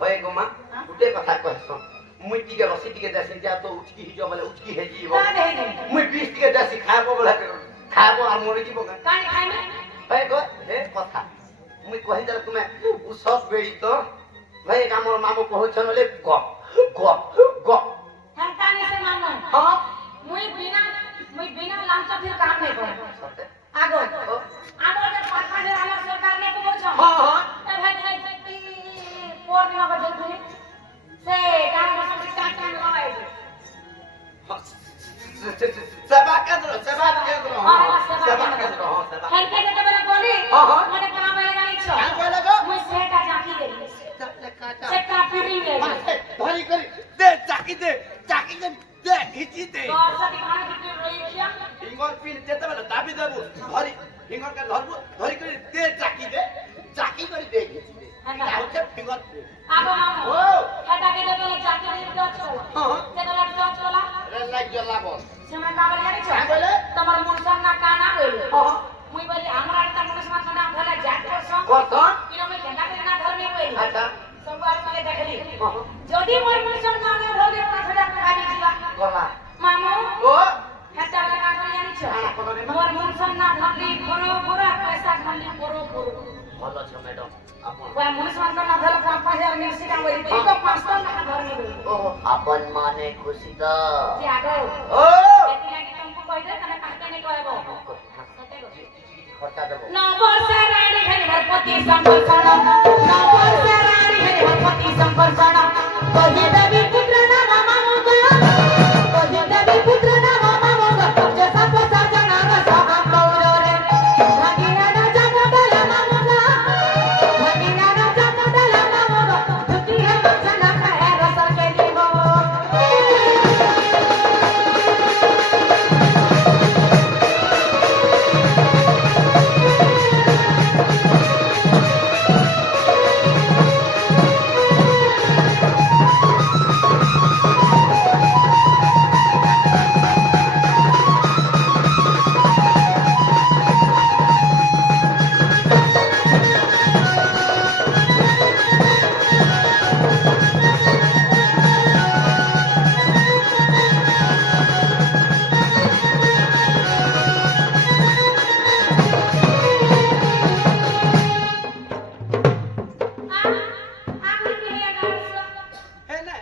होए गोमा गुटे कथा कहसो मुई टिके रसी टिके देसी जा तो उचकी हिजो बोले उचकी हे जीवो मुई 20 टिके देसी खाबो बोले खाबो और मोरे जीवो काई खाइमे होए गो हे कथा मुई कहि दर तुमे उ सब बेड़ी तो भाई हमर मामू कहछनले ग ग ग हंताने से मामू हां मुई बिना लांच फिर काम नहीं करे आगो जे पाखा जे आला सरकार ने को बोलछ हां हां ए भाई पोर दिना को देखुनी से काम सब काट लगाए सेवा केंद्र सेवा केंद्र हां हेल्पे के बरे बोली माने काम लगाई छ काम पे लगो मुई सेटा जाकी दे सेटा फिरिंग दे धरी करी दे चाकी दे खिची दे तो सदी खाना की रोई खिया हिंगर पिन देते बेला दाबी देबु धरी हिंगर का धरबु धरी करी दे चाकी करी दे खिची दे आउचे फिंगर आगो मामू ओ हेटा के दे जाकी दे तो चला हां से तो चला रे लाइट जला बोल सेमरा का बोले जानी छ बोले तमर मुनसन ना काना होइले हां मुई बोली हमरा त मुनसन खाना भला जात करसन करसन किनो में केना केना धरने होइले अच्छा सब बार माने देखली जदी मोर मुनसन ना ना धरले 5000 टका दी दिबा गला मामू ओ हेटा का बोले जानी छ खाना कोनो ने मोर मुनसन ना धरली पूरा पैसा खाली करो भलो छ मैडम अपन ओए मुनसन ना धरल 5000 मिलसी का बोली तो 500 टका धरने होइले ओहो अपन माने खुशी द जे आगो ओ एति लागि तुमको कहि दे तने कहते नहीं कहबो खर्चा देबो नववर्ष रानी हरि हरपति संकर्षण नववर्ष रानी हरि हरपति संकर्षण कहि देवी पुत्र नाम मामुगा कहि देवी पुत्र नाम मामुगा जे सब सजना रस हम गौररे भगिना राजा कदल मामुगा भगिना राजा कदल मामुगा दुति हम जना है रस के लिबो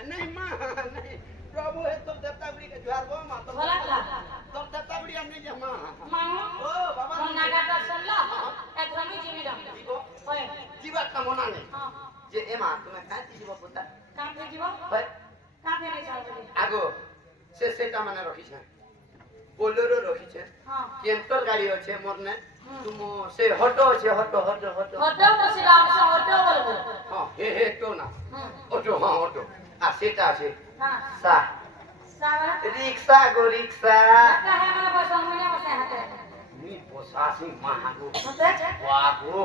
नहीं मां नहीं प्रभु है तुम देवता गुड़ी के जुआर गो मां तुम देवता गुड़ी हम नहीं जा मां ओ बाबा जीवा का मना नहीं जे एमा तुम्हें कांती जीवा पुता भाई आगो से सेटा माने रखी छे बोलेरो रखी छे केंटर गाड़ी আছে मोरने तुम से हटो हां हे तो ना ऑटो हां ऑटो आ सेटा আছে सा रिक्शा गो रिक्शा नी पोसासी महागो वागो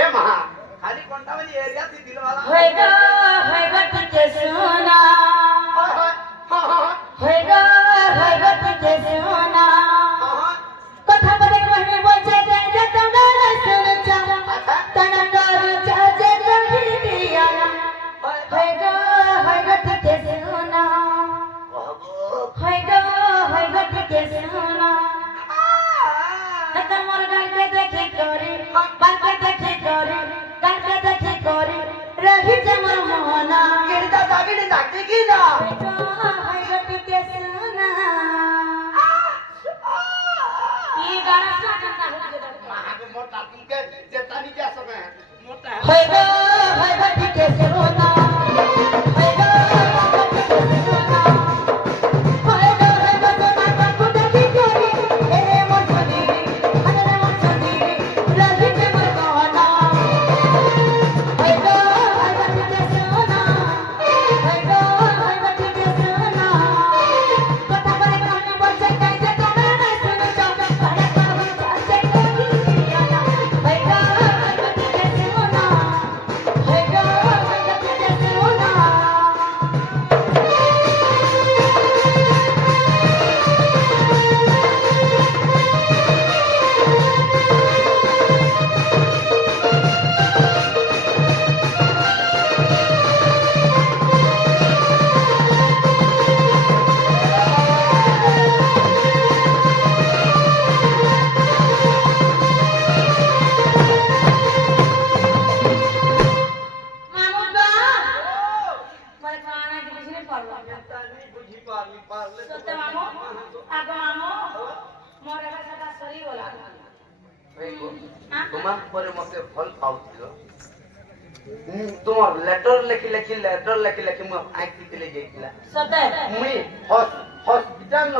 ए महा खाली कोंटावली एरिया थी दिल वाला होएगा तुझे सोना होएगा तुझे सोना कथा बड़े कहने बोझे जाए तंगड़ सुन जा तंगड़ चाचे कहीं दिया होएगा तुझे सोना होएगा तुझे सोना खत्म और गल के देखी करी बाल के देखी करी गल के देखी करी रही जमर मोहना गिरता दागिनी दागी की ना होएगा तुझे सोना ये गाना सुनता हूं महागो मोटा तुमके जेता नहीं जा सके मोटा है होएगा तुझे सोना Hey, go! ପରେ ମତେ ଭଲ ପାଉଥିଲ ତୁମର ଲେଟର ଲେଖି ମୁଁ ଆଖି ଥିଲେ ଯାଇଥିଲା ସତେ ମୁଇଁ ହସ୍ପିଟାଲ ନ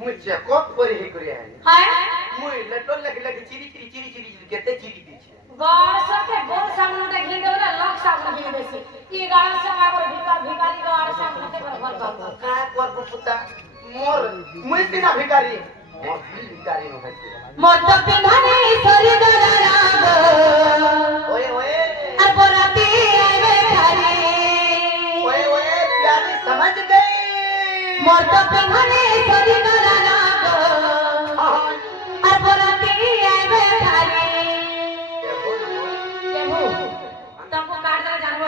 ମୁଇଁ ଚେକଅପ୍ କରି ହେଇ କରି ଆଇଲି ହାय ମୁଇଁ ଲେଟର ଲେଖି ଚିରି କେତେ ଚିରି ଦେଇଛି ଗଡ଼ ସକେ ଗୋ ସାମନଟା ଘିନ ଦେଲା ଲକ୍ ସାମନ ଘିନ ଦେସି ଇ ଗାଳ ସମା પર ভিখারি গাড় সামনতে করে ভাল পাবো কা করব পুতা মোর মুই সিনা ভিখারি মোর দিল ভিখারি ন হইছে মত পিন্ধানে সরি গলা রাগ ओए আর পরাতে আইবে খালি ओए प्यारी समझ गई মত পিন্ধানে সরি গলা রাগ আর পরাতে আইবে খালি কেবো তমকো কাট দে জানবো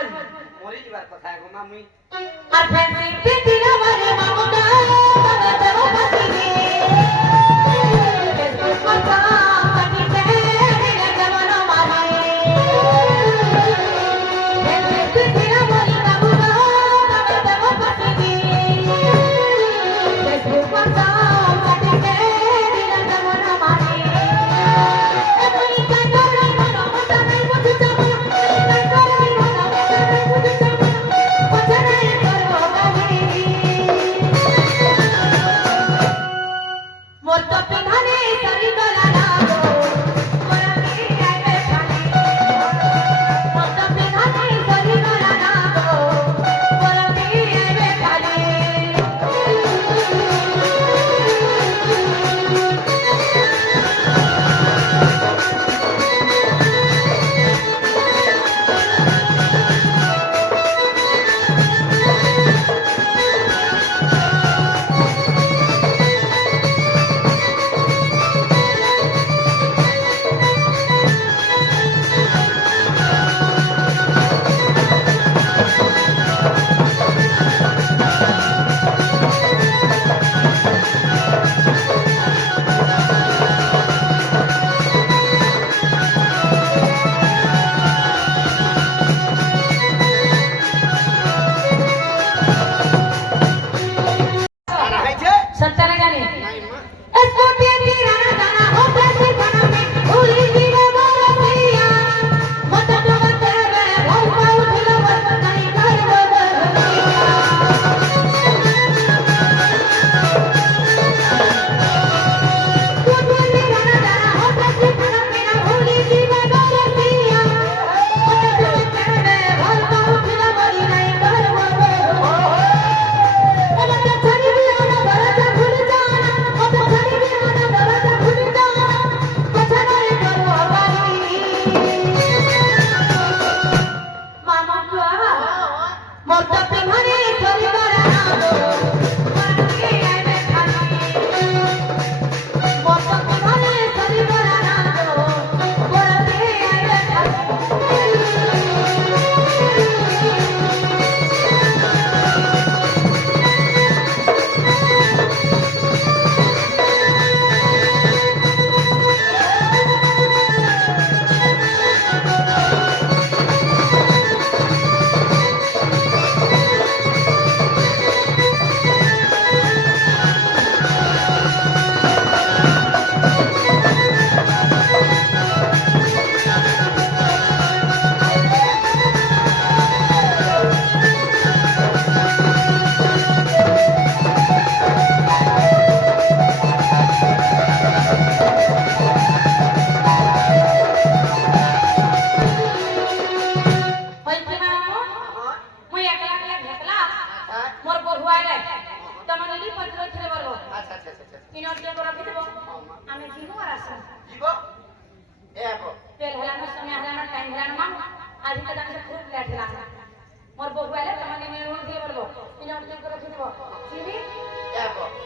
मोरी जीवार कथा गो मामी আর ফেসি দিনা মারে মামুকা তবে দেবো ফাসি দে কথা কাটি দে দিলে দেবনো মারে ফেসি দিনা মারে মামুকা তবে দেবো ফাসি দে ফেসবুক কথা কাটি দে দিলে দেবনো মারে এমনি কাটরে মনো মত নাই বুঝু যাবো কাটরে মনো মত নাই বুঝু যাবো পছানাই করবো গালি মোর তো পিন্ধানে সরি গলা রাগো মোরকে আইবে খালি মোর তো পিন্ধানে সরি গলা রাগো মোরকে আইবে খালি आना है छे सत्तर जाने नहीं मां स्कूटी तिराना जाना हो कैसे खाना में भूली जीवे बोलो भैया मत तो मत रे भौ भौ उठलो बस नहीं कर बोलो स्कूटी तिराना जाना हो कैसे खाना में भूली जीवे बोलो भैया मत तो मत रे भौ भौ उठलो बस नहीं कर बोलो मत छड़ी भी आना बरसा भूल जाना मत छड़ी भी आना बरसा भूल जाना पछाड़े करो गाली मामा को मत पिन्हाने चली गरा नागो मरके आइबे खाली मत पिन्हाने चली गरा नागो मरके आइबे खाली होइते मामा मुई एकला भेटला मोर बहुआइले तमने ली पत्र थरे बरबो अच्छा अच्छा अच्छा इनर के रखि देबो आमे जिमु आरासा जीवो ए आबो तेल हलानो समय हलानो टाइम हलानो मामा आज तक से खूब लेट हलानो मोर बहुआइले तमने ने रोल दिए बरबो इनर के रखि देबो जिमी ए आबो